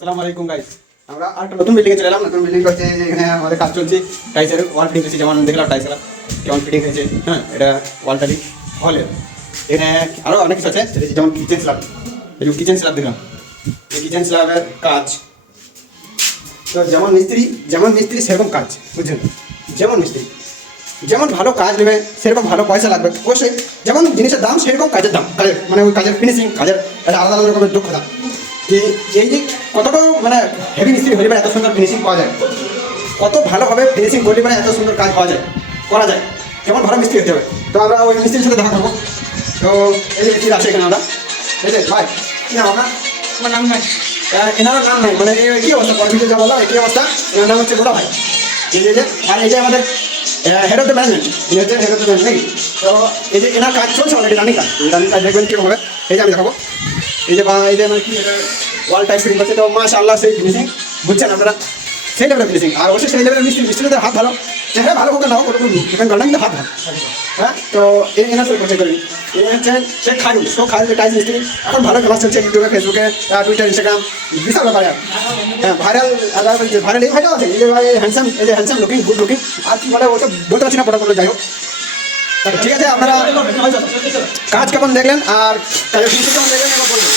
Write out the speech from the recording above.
আসসালামু আলাইকুম গাইস। আমরা আরেকটা নতুন বিল্ডিং এ চলে এলাম। নতুন বিল্ডিং হচ্ছে এখানে আমাদের কাজ চলছে টাইসের ওয়াল ফিটিং হচ্ছে, যেমন দেখলাম টাইসের কেমন ফিটিং হয়েছে। হ্যাঁ, এটা ওয়ালটারি হলের এখানে আরও অনেক কিছু আছে, যেমন কিচেন স্ল্যাব। এই যে কিচেন স্ল্যাব দেখলাম, এই কিচেন স্ল্যাবের কাজ তো যেমন মিস্ত্রি সেরকম কাজ, বুঝছেন? যেমন ভালো কাজ নেবে সেরকম ভালো পয়সা লাগবে অবশ্যই। যেমন জিনিসের দাম সেরকম কাজের দাম, মানে ওই কাজের ফিনিশিং, কাজের একটা আলাদা আলাদা রকমের দক্ষতা। যে এই যে কতটা মানে হেভি মিস্ত্রি হলে এত সুন্দর ফিনিশিং পাওয়া যায়, কত ভালোভাবে ফিনিশিং করলে এত সুন্দর কাজ করা যায়, কেমন ভালো মিস্ত্রি হতে হবে। তো আমরা ওই মিস্ত্রির সাথে দেখা করবো। তো এই যে মিস্ত্রি আছে এখানে, আমরা এই যে ভাই কি নাম আপনার? আমার নাম নাই, এনারও নাম নেই, মানে এই কী অবস্থা পরমিতে যা বললাম একই অবস্থা। এনার নাম হচ্ছে বড় ভাই। এই যে আর এই যে আমাদের হেড অফ দ্য ম্যানেজমেন্ট, ইনি হচ্ছে হেড অফ দ্য ম্যানেজমেন্ট নাকি? তো এই যে এনার কাজ চলছে অলরেডি, রানিং কাজ দেখবেন কীরকম হবে। এই যে আমি দেখাবো, এই যে এই যে মানে কি ওয়াল টাইপ ফিটিং করছে। তো মাশাআল্লাহ সেই ফিনিশিং, বুঝছেন আপনারা, সেই লেভেলের ফিনিশিং। আর অবশ্যই সেই লেভেলের মিস্ত্রিদের হাত ভালো, চেহারা ভালো হোক না হোক, ওরকম ডিপেন্ড করে না, কিন্তু হাত ভালো। হ্যাঁ, তো এনার সাথে পরিচয় করি। ইনি হচ্ছেন শেখ খায়রুল, টাইস মিস্ত্রি। এখন ভালো ফেমাস চলছে ইউটিউবে, ফেসবুকে, টুইটার, ইনস্টাগ্রাম, বিশাল ব্যাপার। হ্যাঁ, ভাইরাল এই ভাইটাও আছে, এই যে ভাই হ্যান্ডসাম, এই যে হ্যান্ডসাম লুকিং, গুড লুকিং। আর কি বলে ওটা বলতে পারছি না, পটা যাই হোক। ঠিক আছে, আপনারা কাজ কেমন দেখলেন আর কাজের ফিনিশিং কেমন দেখলেন এবার বলবেন।